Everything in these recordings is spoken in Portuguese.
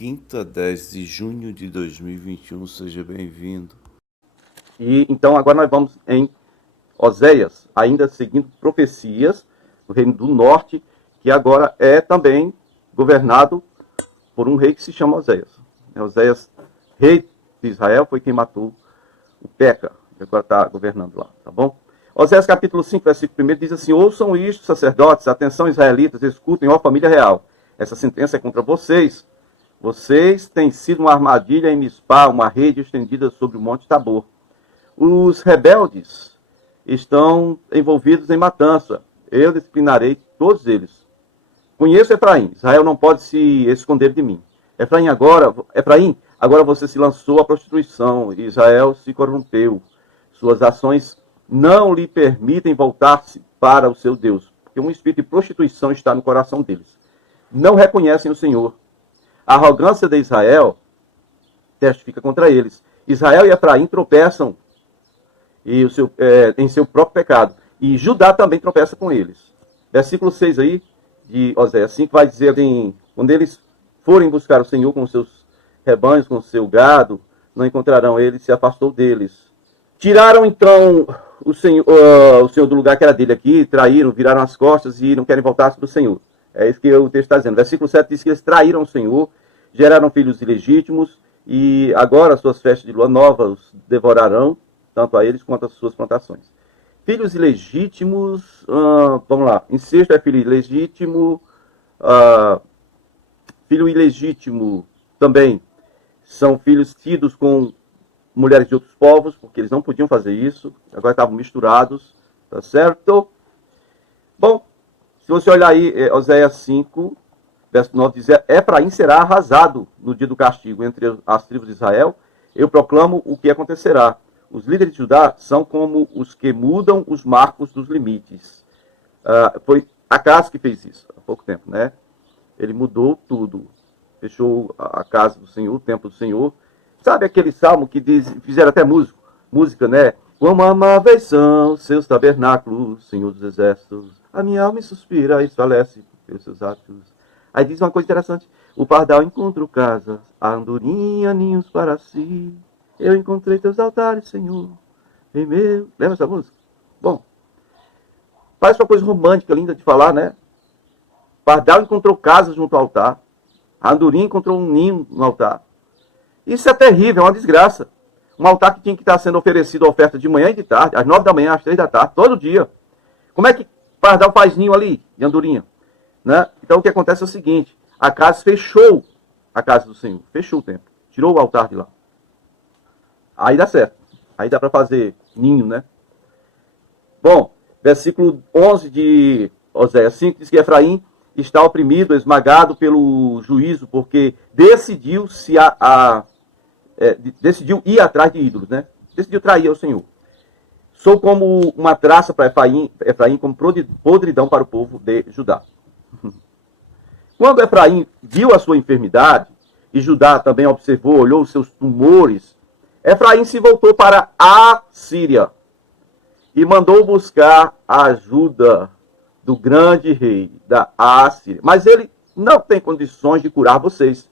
quinta, 10 de junho de 2021, seja bem-vindo. E então agora nós vamos em Oséias, ainda seguindo profecias do Reino do Norte, que agora é também governado por um rei que se chama Oséias. Oséias, rei de Israel, foi quem matou o Peca, que agora está governando lá, tá bom? Oséias capítulo 5, versículo 1 diz assim: ouçam isto, sacerdotes, atenção, israelitas, escutem, ó família real. Essa sentença é contra vocês. Vocês têm sido uma armadilha em Mispá, uma rede estendida sobre o monte Tabor. Os rebeldes estão envolvidos em matança. Eu disciplinarei todos eles. Conheço Efraim. Israel não pode se esconder de mim. Efraim, agora você se lançou à prostituição. Israel se corrompeu. Suas ações não lhe permitem voltar-se para o seu Deus, porque um espírito de prostituição está no coração deles. Não reconhecem o Senhor. A arrogância de Israel testifica contra eles. Israel e Efraim tropeçam em seu próprio pecado. E Judá também tropeça com eles. Versículo 6 aí, de Oséias 5, vai dizer assim: quando eles forem buscar o Senhor com os seus rebanhos, com o seu gado, não encontrarão, ele se afastou deles. Tiraram então o Senhor do lugar que era dele aqui, traíram, viraram as costas e não querem voltar para o Senhor. É isso que o texto está dizendo. Versículo 7 diz que eles traíram o Senhor, geraram filhos ilegítimos, e agora as suas festas de lua nova os devorarão, tanto a eles quanto as suas plantações. Filhos ilegítimos, vamos lá, incesto é filho ilegítimo, filho ilegítimo também são filhos tidos com mulheres de outros povos, porque eles não podiam fazer isso, agora estavam misturados, tá certo? Bom, se você olhar aí, Oséias 5, verso 9, diz: Efraim será arrasado no dia do castigo entre as tribos de Israel. Eu proclamo o que acontecerá. Os líderes de Judá são como os que mudam os marcos dos limites. Foi Acaz que fez isso há pouco tempo, né? Ele mudou tudo. Fechou a casa do Senhor, o templo do Senhor. Sabe aquele salmo que fizeram até música, né? Quão amáveis são seus tabernáculos, Senhor dos exércitos. A minha alma suspira e desfalece pelos seus atos. Aí diz uma coisa interessante: o pardal encontra casas, a andorinha ninhos para si. Eu encontrei teus altares, Senhor, em meu... Lembra essa música? Bom, parece uma coisa romântica, linda de falar, né? Pardal encontrou casas junto ao altar. A andorinha encontrou um ninho no altar. Isso é terrível, é uma desgraça. Um altar que tinha que estar sendo oferecido a oferta de manhã e de tarde, às 9 da manhã, às 3 da tarde, todo dia. Como é que pardal faz ninho ali, de andorinha? Né? Então o que acontece é o seguinte: Acaz fechou a casa do Senhor, fechou o templo, tirou o altar de lá. Aí dá certo. Aí dá para fazer ninho, né? Bom, versículo 11 de Oséias 5 diz que Efraim está oprimido, esmagado pelo juízo, porque decidiu ir atrás de ídolos, né? Decidiu trair ao Senhor. Sou como uma traça para Efraim, como podridão para o povo de Judá. Quando Efraim viu a sua enfermidade, e Judá também observou, olhou os seus tumores, Efraim se voltou para a Síria e mandou buscar a ajuda do grande rei da Assíria. Mas ele não tem condições de curar vocês,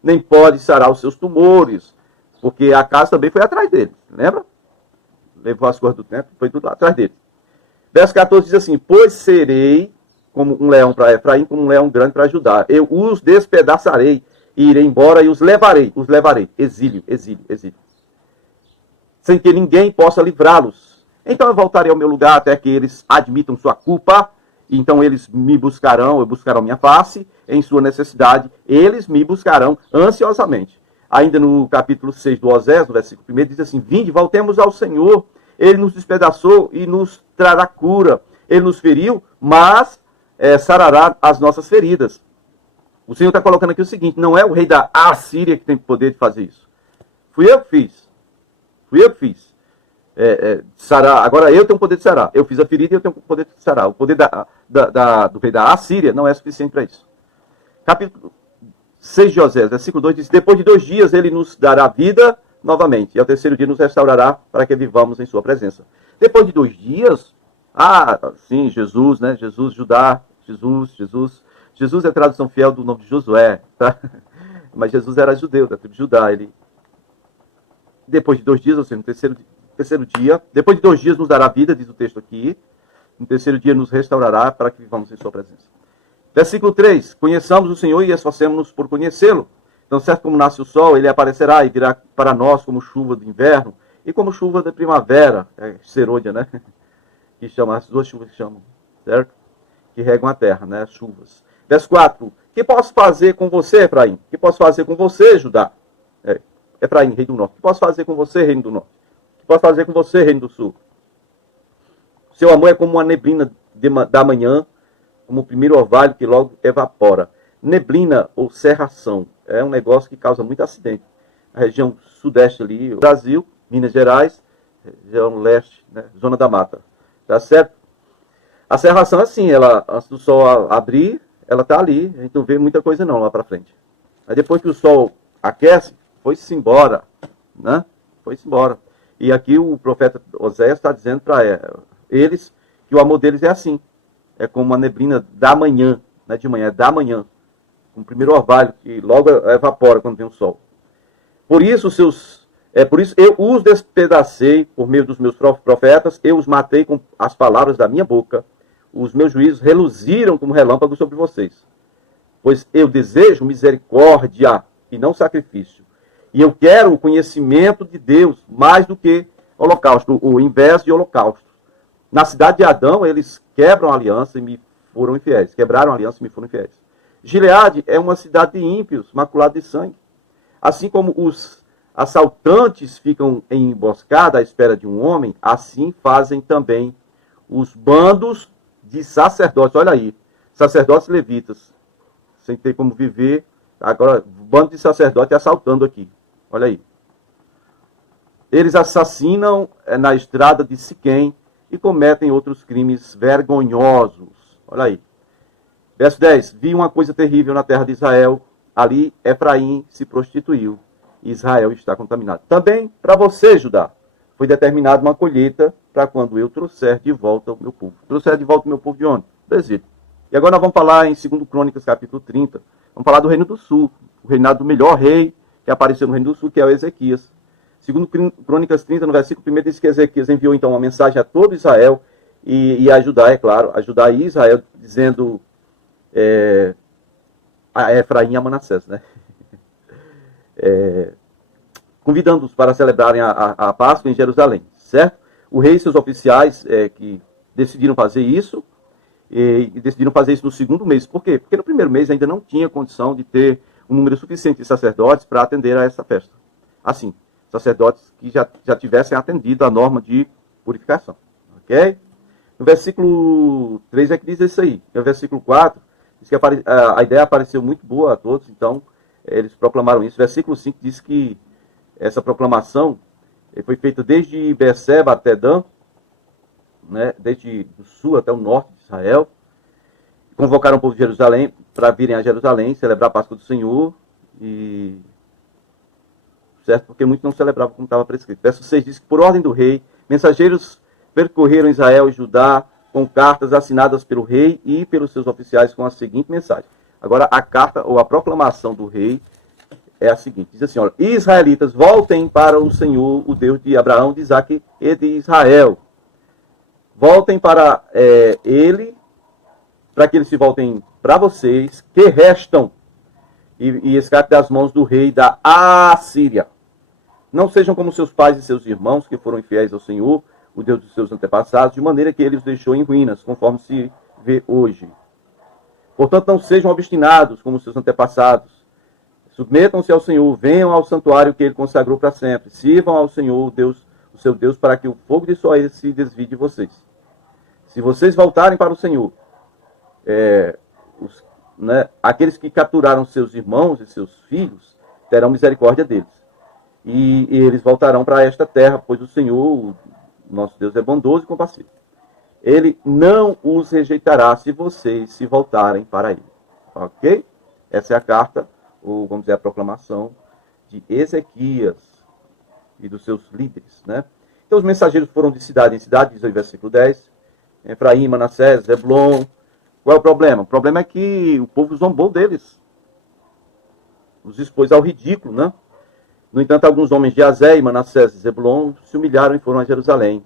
nem pode sarar os seus tumores, porque Acaz também foi atrás dele, lembra? Levou as coisas do templo, foi tudo atrás dele. Verso 14 diz assim: pois serei como um leão para Efraim, como um leão grande para Judá. Eu os despedaçarei, e irei embora e os levarei. Exílio, exílio, exílio. Sem que ninguém possa livrá-los. Então eu voltarei ao meu lugar até que eles admitam sua culpa. Então eles me buscarão, minha face em sua necessidade. Eles me buscarão ansiosamente. Ainda no capítulo 6 do Oséias, no versículo 1, diz assim: vinde, voltemos ao Senhor. Ele nos despedaçou e nos trará cura. Ele nos feriu, mas sarará as nossas feridas. O Senhor está colocando aqui o seguinte: não é o rei da Assíria que tem poder de fazer isso. Fui eu que fiz. Sarar. Agora eu tenho o poder de sarar. Eu fiz a ferida e eu tenho o poder de sarar. O poder do rei da Assíria não é suficiente para isso. Capítulo 6 de Oséias, versículo 2 diz: depois de 2 dias ele nos dará vida novamente, e ao terceiro dia nos restaurará para que vivamos em sua presença. Depois de 2 dias, sim, Jesus, né? Jesus, Judá, Jesus é a tradução fiel do nome de Josué, tá? Mas Jesus era judeu, da tribo de Judá. Ele, depois de 2 dias, ou seja, no terceiro dia, depois de 2 dias nos dará vida, diz o texto aqui. No terceiro dia nos restaurará para que vivamos em sua presença. Versículo 3. Conheçamos o Senhor e esforcemos-nos por conhecê-lo. Então, certo como nasce o sol, ele aparecerá e virá para nós como chuva do inverno e como chuva da primavera. É serôdia, né? Que chama, as 2 chuvas que chamam, certo? Que regam a terra, né? As chuvas. Verso 4. Que posso fazer com você, Efraim? Que posso fazer com você, Judá? Efraim, rei do norte. Que posso fazer com você, reino do norte? Que posso fazer com você, reino do sul? Seu amor é como uma neblina da manhã, como o primeiro orvalho que logo evapora. Neblina ou cerração é um negócio que causa muito acidente. A região sudeste ali, Brasil, Minas Gerais, região leste, né, zona da mata. Tá certo? A cerração é assim, ela, antes do sol abrir, ela tá ali, a gente não vê muita coisa não lá para frente. Aí depois que o sol aquece, foi-se embora, né? Foi-se embora. E aqui o profeta Oséias está dizendo para eles que o amor deles é assim. É como uma neblina da manhã, não é de manhã, é da manhã. Um primeiro orvalho que logo evapora quando vem o sol. Por isso eu os despedacei por meio dos meus profetas, eu os matei com as palavras da minha boca. Os meus juízos reluziram como relâmpago sobre vocês. Pois eu desejo misericórdia e não sacrifício. E eu quero o conhecimento de Deus mais do que holocausto, o inverso de holocausto. Na cidade de Adão, eles quebram a aliança e me foram infiéis. Quebraram a aliança e me foram infiéis. Gileade é uma cidade de ímpios, maculada de sangue. Assim como os assaltantes ficam em emboscada à espera de um homem, assim fazem também os bandos de sacerdotes. Olha aí, sacerdotes levitas, sem ter como viver. Agora, bando de sacerdotes assaltando aqui. Olha aí. Eles assassinam na estrada de Siquém e cometem outros crimes vergonhosos. Olha aí. Verso 10. Vi uma coisa terrível na terra de Israel. Ali Efraim se prostituiu. E Israel está contaminado. Também para você, Judá, foi determinada uma colheita para quando eu trouxer de volta o meu povo. Trouxer de volta o meu povo de onde? Do Egito. E agora nós vamos falar em 2 Crônicas, capítulo 30. Vamos falar do Reino do Sul. O reinado do melhor rei que apareceu no Reino do Sul, que é o Ezequias. 2 Crônicas 30, no versículo 1, diz que Ezequias enviou então uma mensagem a todo Israel e a Judá, é claro, a Judá e Israel, dizendo a Efraim e a Manassés, né? Convidando-os para celebrarem a Páscoa em Jerusalém, certo? O rei e seus oficiais que decidiram fazer isso, e decidiram fazer isso no 2º mês. Por quê? Porque no 1º mês ainda não tinha condição de ter um número suficiente de sacerdotes para atender a essa festa. Assim, sacerdotes que já tivessem atendido a norma de purificação. Ok? No versículo 3 é que diz isso aí. No versículo 4, diz que a ideia apareceu muito boa a todos, então eles proclamaram isso. Versículo 5 diz que essa proclamação foi feita desde Beerseba até Dan, né, desde o sul até o norte de Israel. Convocaram o povo de Jerusalém para virem a Jerusalém celebrar a Páscoa do Senhor, e certo? Porque muitos não celebravam como estava prescrito. Verso 6 diz que por ordem do rei, mensageiros percorreram Israel e Judá com cartas assinadas pelo rei e pelos seus oficiais com a seguinte mensagem. Agora a carta ou a proclamação do rei é a seguinte, diz assim, olha, israelitas, voltem para o Senhor, o Deus de Abraão, de Isaque e de Israel. Voltem para ele, para que eles se voltem para vocês, que restam, e escape das mãos do rei da Assíria. Não sejam como seus pais e seus irmãos, que foram infiéis ao Senhor, o Deus dos seus antepassados, de maneira que ele os deixou em ruínas, conforme se vê hoje. Portanto, não sejam obstinados como seus antepassados. Submetam-se ao Senhor, venham ao santuário que ele consagrou para sempre. Sirvam ao Senhor, o seu Deus, para que o fogo de sua ira se desvie de vocês. Se vocês voltarem para o Senhor, aqueles que capturaram seus irmãos e seus filhos terão misericórdia deles. E eles voltarão para esta terra, pois o Senhor, o nosso Deus, é bondoso e compassivo. Ele não os rejeitará se vocês se voltarem para ele. Ok? Essa é a carta, ou vamos dizer, a proclamação de Ezequias e dos seus líderes, né? Então os mensageiros foram de cidade em cidade, diz aí o versículo 10, Efraim, Manassés, Zebulon. Qual é o problema? O problema é que o povo zombou deles. os expôs ao ridículo, né? No entanto, alguns homens de Azé, Manassés e Zebulon se humilharam e foram a Jerusalém.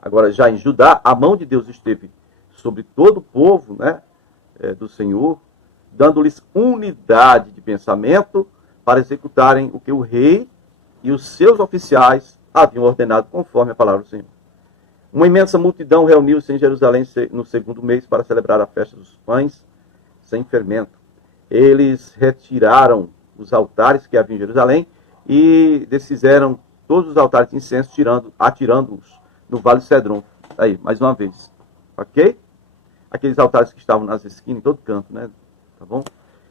Agora, já em Judá, a mão de Deus esteve sobre todo o povo, né, do Senhor, dando-lhes unidade de pensamento para executarem o que o rei e os seus oficiais haviam ordenado conforme a palavra do Senhor. Uma imensa multidão reuniu-se em Jerusalém no segundo mês para celebrar a festa dos pães sem fermento. Eles retiraram os altares que havia em Jerusalém e desfizeram todos os altares de incenso, atirando-os no Vale de Cedron. Aí, mais uma vez. Ok? Aqueles altares que estavam nas esquinas, em todo canto, né? Tá bom?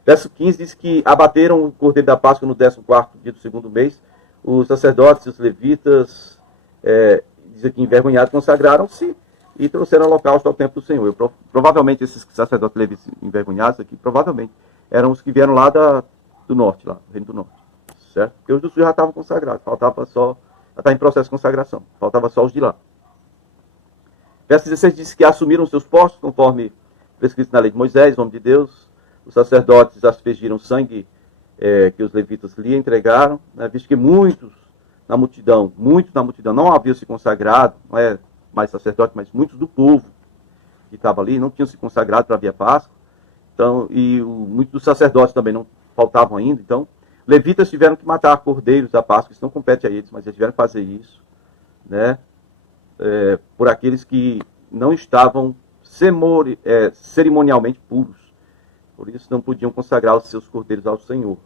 Verso 15 diz que abateram o cordeiro da Páscoa no 14º dia do segundo mês. Os sacerdotes e os levitas, diz aqui, envergonhados, consagraram-se e trouxeram holocausto ao templo do Senhor. Provavelmente esses sacerdotes levitas envergonhados aqui, provavelmente eram os que vieram lá do norte, lá, do Reino do Norte. Certo? Porque os do sul já estavam consagrados, faltava só, já está em processo de consagração, faltava só os de lá. Verso 16 diz que assumiram seus postos, conforme prescrito na lei de Moisés, homem de Deus. Os sacerdotes aspergiram sangue que os levitas lhe entregaram, né, visto que muitos na multidão não haviam se consagrado, não é mais sacerdote, mas muitos do povo que estava ali não tinham se consagrado para a Via Páscoa. Então, muitos dos sacerdotes também não faltavam ainda. Então, levitas tiveram que matar cordeiros da Páscoa, isso não compete a eles, mas eles tiveram que fazer isso, né, por aqueles que não estavam cerimonialmente puros. Por isso não podiam consagrar os seus cordeiros ao Senhor.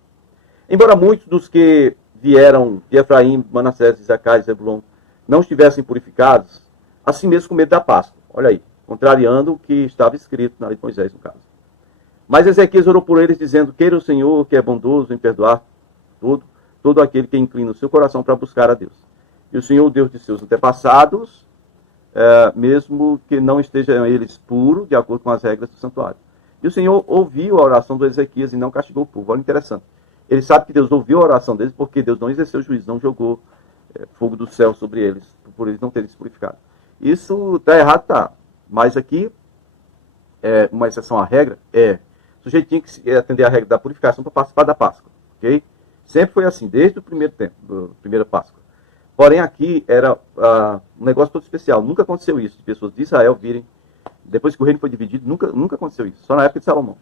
Embora muitos dos que vieram de Efraim, Manassés, Isacar e Zebulon não estivessem purificados, assim mesmo com medo da Páscoa. Olha aí, contrariando o que estava escrito na lei de Moisés, no caso. Mas Ezequias orou por eles, dizendo: queira o Senhor, que é bondoso em perdoar todo aquele que inclina o seu coração para buscar a Deus. E o Senhor, o Deus de seus antepassados, mesmo que não estejam eles puros, de acordo com as regras do santuário. E o Senhor ouviu a oração do Ezequias e não castigou o povo. Olha, interessante. Ele sabe que Deus ouviu a oração deles porque Deus não exerceu juízo, não jogou fogo do céu sobre eles, por eles não terem se purificado. Isso está errado, tá. Mas aqui, uma exceção à regra, o sujeito tinha que atender à regra da purificação para participar da Páscoa. Ok? Sempre foi assim, desde o primeiro tempo, da primeira Páscoa. Porém, aqui era um negócio todo especial. Nunca aconteceu isso, de pessoas de Israel virem, depois que o reino foi dividido, nunca aconteceu isso. Só na época de Salomão.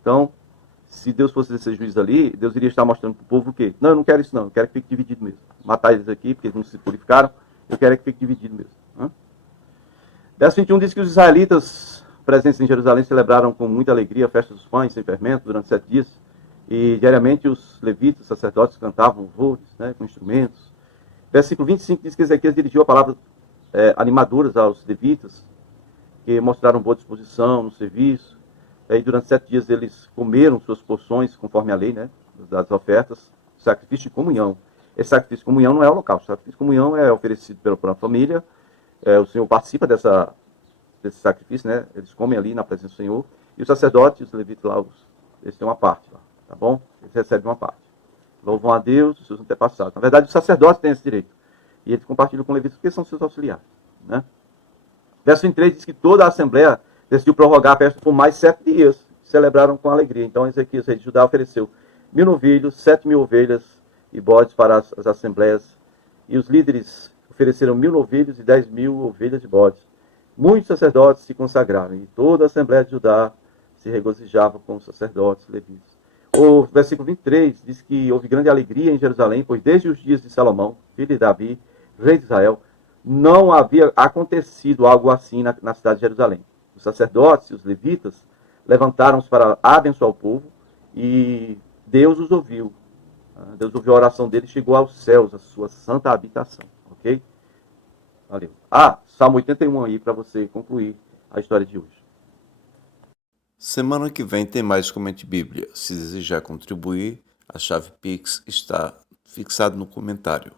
Então, se Deus fosse exercer juízo ali, Deus iria estar mostrando para o povo o quê? Não, eu não quero isso não, eu quero que fique dividido mesmo. Matar eles aqui, porque eles não se purificaram, eu quero que fique dividido mesmo. Verso 21 diz que os israelitas presentes em Jerusalém celebraram com muita alegria a festa dos pães sem fermento durante 7 dias. E diariamente os levitas, os sacerdotes, cantavam louvores, né, com instrumentos. Versículo 25 diz que Ezequias dirigiu a palavra animadoras aos levitas, que mostraram boa disposição no serviço. E durante 7 dias eles comeram suas porções, conforme a lei, né, das ofertas, sacrifício de comunhão. Esse sacrifício de comunhão não é holocausto, o sacrifício de comunhão é oferecido pela família, o Senhor participa desse sacrifício, né, eles comem ali na presença do Senhor, e os sacerdotes, os levitas lá, eles têm uma parte lá, tá bom? Eles recebem uma parte. Louvam a Deus, os seus antepassados. Na verdade, os sacerdotes têm esse direito. E eles compartilham com os levitas porque são seus auxiliares, né? Verso 23 diz que toda a Assembleia decidiu prorrogar a festa por mais 7 dias. Celebraram com alegria. Então Ezequias, rei de Judá, ofereceu 1000 novilhos, 7.000 ovelhas e bodes para as assembleias. E os líderes ofereceram 1000 novilhos e 10.000 ovelhas e bodes. Muitos sacerdotes se consagraram. E toda a Assembleia de Judá se regozijava com os sacerdotes levitas. O versículo 23 diz que houve grande alegria em Jerusalém, pois desde os dias de Salomão, filho de Davi, rei de Israel, não havia acontecido algo assim na cidade de Jerusalém. Os sacerdotes e os levitas levantaram-se para abençoar o povo e Deus os ouviu. Deus ouviu a oração deles e chegou aos céus, a sua santa habitação. Ok? Valeu. Salmo 81 aí para você concluir a história de hoje. Semana que vem tem mais Comente Bíblia. Se desejar contribuir, a chave Pix está fixada no comentário.